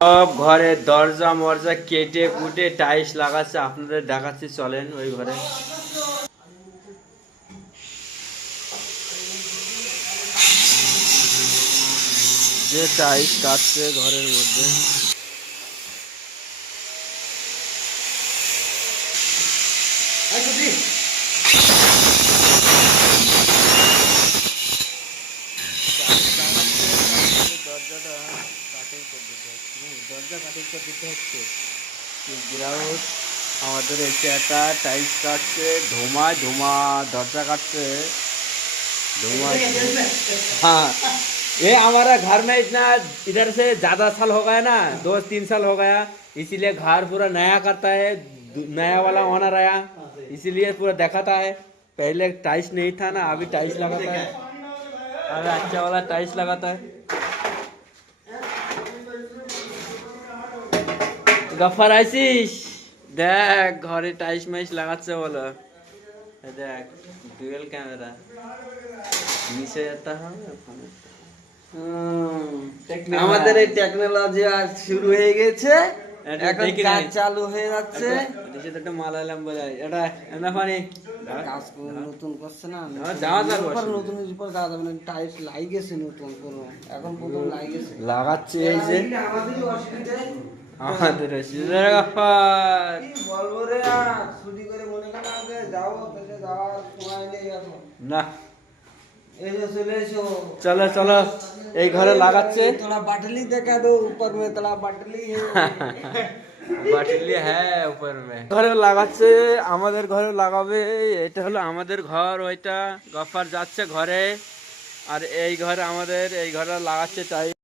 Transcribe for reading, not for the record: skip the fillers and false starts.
সব ঘরে দরজা মরজা কেটে কুটে টাইলস লাগাচ্ছে, আপনাদের দেখাচ্ছি চলেন ওই ঘরে। যে টাইলস কাটছে ঘরের মধ্যে, দরজাটা কাটিং করে দিতে হচ্ছে, দরজা কাটিং করে দিতে হচ্ছে। গ্রাউন্ড আমাদের এসে একটা টাইলস কাটছে, ধোমা ধোমা दरजा काटते धुआं। हाँ, ये हमारा घर में इतना इधर से ज़्यादा साल हो गया ना, 2-3 साल हो गया, इसीलिए घर पूरा नया करता है। नया वाला ओनर आया, इसीलिए पूरा दिखाता है। पहले टाइल्स नहीं था ना, अभी टाइल्स लगाता है, अभी अच्छा वाला टाइल्स लगाता है। गफ्फार आइसिस देख घरे टाइल्स माइल्स लागाচ্ছে বলো, দেখ ডুয়েল ক্যামেরা নিচে যেতে হবে। আমাদের এই টেকনোলজি আজ শুরু হয়ে গেছে, এখন কাজ চালু হয়ে যাচ্ছে। এদিকে তো একটা মালায়ালাম বলে এটা না পানি কাজ নতুন করছে না, যাওয়া যাবে নতুন উপর কাজ হবে না, টাইলস লাগিয়েছে নতুন কোনো, এখন প্রথম লাগিয়েছে লাগাচ্ছে। এই যে আমাদেরই অসুবিধা, আমাদের অসুবিধা গফার বলবো রে ছুটি করে মনে করা যে যাও, তাহলে যাওয়ার সময় নেই এখন না। এসো চলে এসো, চলো চলো এই ঘরে লাগাচ্ছে। थोड़ा बाटली देखा दो ऊपर में, थोड़ा बाटली है বাটলি হ্যাঁ উপর মে ঘরে লাগাচ্ছে, আমাদের ঘরে লাগাবে। এটা হলো আমাদের ঘর, ওইটা গফার যাচ্ছে ঘরে, আর এই ঘরে আমাদের এই ঘরে লাগাচ্ছে টাইলস।